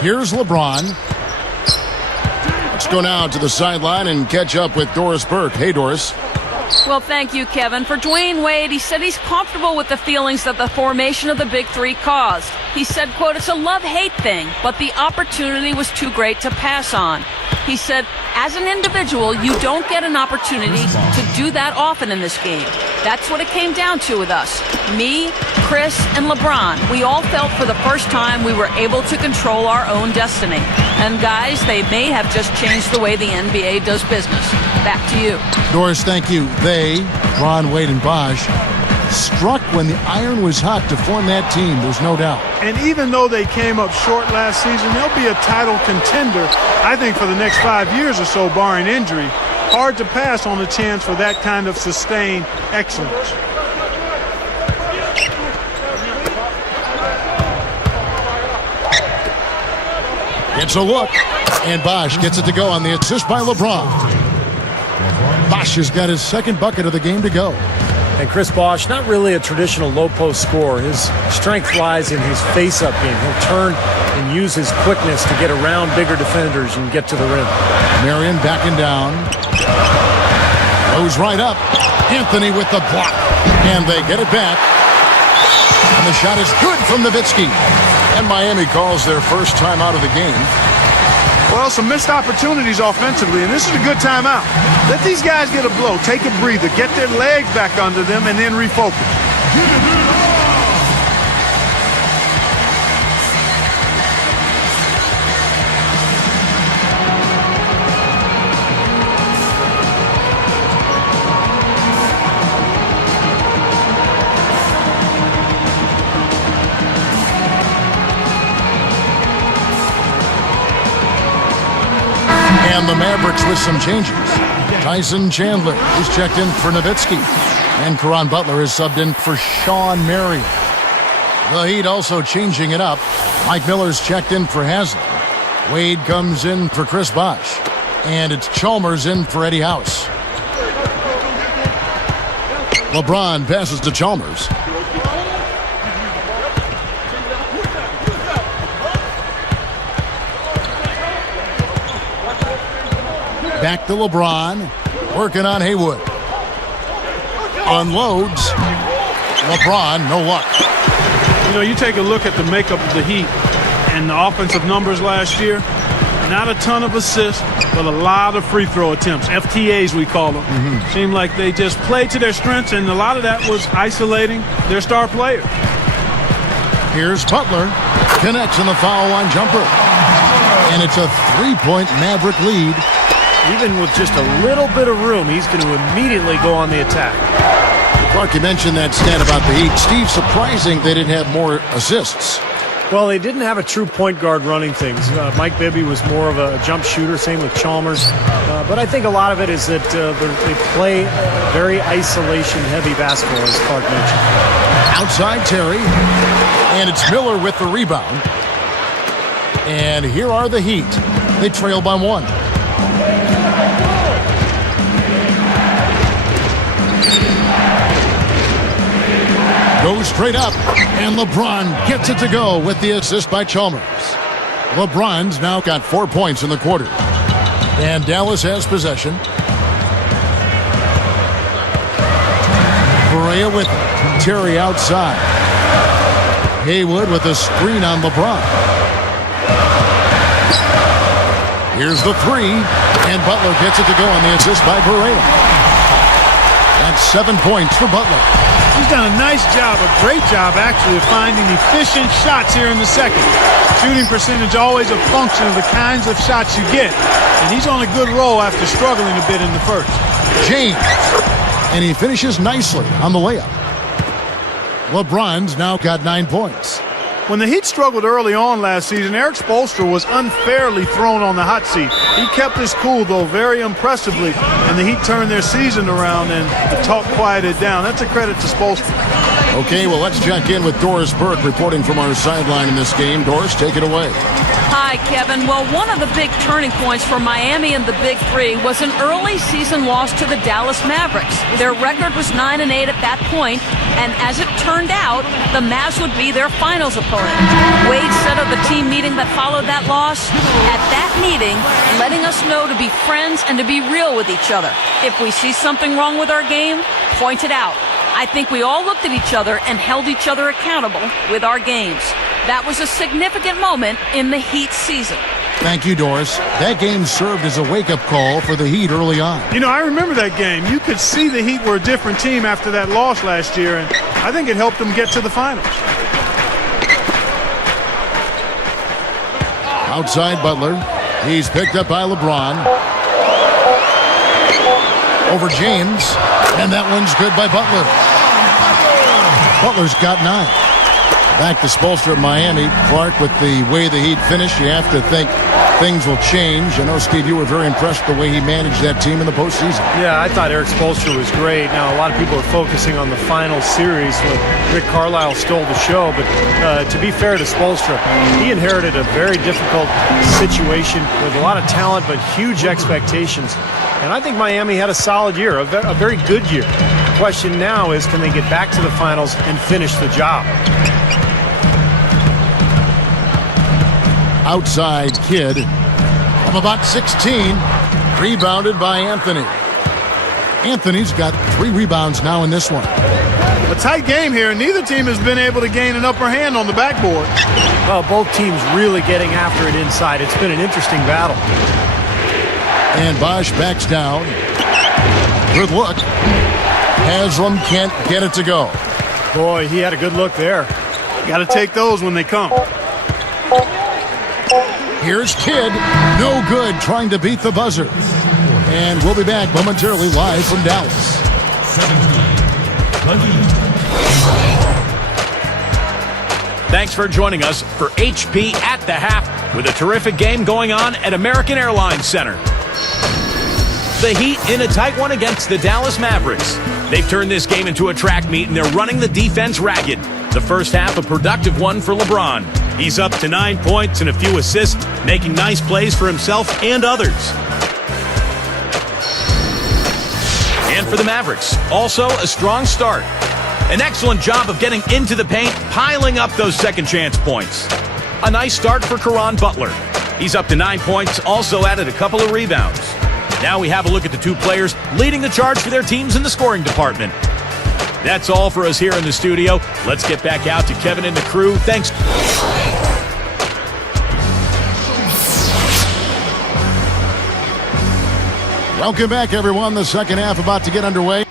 Here's LeBron. Let's go now to the sideline and catch up with Doris Burke. Hey, Doris. Well, thank you, Kevin. For Dwayne Wade, he said he's comfortable with the feelings that the formation of the Big Three caused. He said, quote, "It's a love-hate thing, but the opportunity was too great to pass on." He said, as an individual, you don't get an opportunity to do that often in this game. That's what it came down to with us. Me, Chris, and LeBron. We all felt for the first time we were able to control our own destiny. And guys, they may have just changed the way the NBA does business. Back to you. Doris, thank you. They, Ron, Wade, and Bosch, struck when the iron was hot to form that team. There's no doubt. And even though they came up short last season, they'll be a title contender, I think, for the next 5 years or so, barring injury. Hard to pass on the chance for that kind of sustained excellence. It's a look, and Bosch gets it to go on the assist by LeBron. Bosch has got his second bucket of the game to go. And Chris Bosch, not really a traditional low-post scorer. His strength lies in his face-up game. He'll turn and use his quickness to get around bigger defenders and get to the rim. Marion backing down. Goes right up. Anthony with the block. And they get it back. And the shot is good from Nowitzki. And Miami calls their first time out of the game. Well, some missed opportunities offensively, and this is a good timeout. Let these guys get a blow, take a breather, get their legs back under them, and then refocus. And the Mavericks with some changes. Tyson Chandler is checked in for Nowitzki. And Caron Butler is subbed in for Sean Marion. The Heat also changing it up. Mike Miller's checked in for Haslam. Wade comes in for Chris Bosh. And it's Chalmers in for Eddie House. LeBron passes to Chalmers. Back to LeBron, working on Haywood. Unloads. LeBron, no luck. You know, you take a look at the makeup of the Heat and the offensive numbers last year. Not a ton of assists, but a lot of free throw attempts. FTAs, we call them. Seemed like they just played to their strengths, and a lot of that was isolating their star player. Here's Butler. Connects in the foul line jumper. And it's a three-point Maverick lead. Even with just a little bit of room, he's going to immediately go on the attack. Clark, you mentioned that stat about the Heat. Steve, surprising they didn't have more assists. Well, they didn't have a true point guard running things. Mike Bibby was more of a jump shooter, same with Chalmers. But I think a lot of it is that they play very isolation-heavy basketball, as Clark mentioned. Outside Terry, and it's Miller with the rebound. And here are the Heat. They trail by one. Goes straight up, and LeBron gets it to go with the assist by Chalmers. LeBron's now got 4 points in the quarter. And Dallas has possession. Correa with Terry outside. Haywood with a screen on LeBron. Here's the three, and Butler gets it to go on the assist by Correa. That's 7 points for Butler. He's done a nice job, a great job actually, of finding efficient shots here in the second. Shooting percentage always a function of the kinds of shots you get. And he's on a good roll after struggling a bit in the first. James. And he finishes nicely on the layup. LeBron's now got 9 points. When the Heat struggled early on last season, Eric Spoelstra was unfairly thrown on the hot seat. He kept his cool, though, very impressively, and the Heat turned their season around and the talk quieted down. That's a credit to Spoelstra. Okay, well, let's check in with Doris Burke reporting from our sideline in this game. Doris, take it away. Hi, Kevin. Well, one of the big turning points for Miami and the Big Three was an early season loss to the Dallas Mavericks. Their record was 9-8 at that point, and as it turned out, the Mavs would be their finals opponent. Wade said of the team meeting that followed that loss, at that meeting, letting us know to be friends and to be real with each other. If we see something wrong with our game, point it out. I think we all looked at each other and held each other accountable with our games. That was a significant moment in the Heat season. Thank you, Doris. That game served as a wake-up call for the Heat early on. You know, I remember that game. You could see the Heat were a different team after that loss last year, and I think it helped them get to the finals. Outside Butler. He's picked up by LeBron. Over James. And that one's good by Butler. Butler's got 9. Back to Spoelstra at Miami. Clark, with the way the Heat finished, you have to think things will change. I know, Steve, you were very impressed with the way he managed that team in the postseason. Yeah, I thought Eric Spoelstra was great. Now, a lot of people are focusing on the final series when Rick Carlisle stole the show, but to be fair to Spoelstra, he inherited a very difficult situation with a lot of talent but huge expectations. And I think Miami had a solid year, a very good year. The question now is, can they get back to the finals and finish the job? Outside Kid from about 16, rebounded by Anthony. Anthony's got 3 rebounds now in this one. A tight game here, and neither team has been able to gain an upper hand on the backboard. Well, both teams really getting after it inside. It's been an interesting battle. And Bosch backs down. Good look. Haslam can't get it to go. Boy, he had a good look there. Got to take those when they come. Here's Kidd. No good, trying to beat the buzzer. And we'll be back momentarily live from Dallas. Thanks for joining us for HP at the Half, with a terrific game going on at American Airlines Center. The Heat in a tight one against the Dallas Mavericks. They've turned this game into a track meet, and they're running the defense ragged. The first half a productive one for LeBron. He's up to 9 points and a few assists, making nice plays for himself and others. And for the Mavericks, also a strong start. An excellent job of getting into the paint, piling up those second chance points. A nice start for Caron Butler. He's up to 9 points, also added a couple of rebounds. Now we have a look at the 2 players leading the charge for their teams in the scoring department. That's all for us here in the studio. Let's get back out to Kevin and the crew. Thanks. Welcome back, everyone. The second half about to get underway.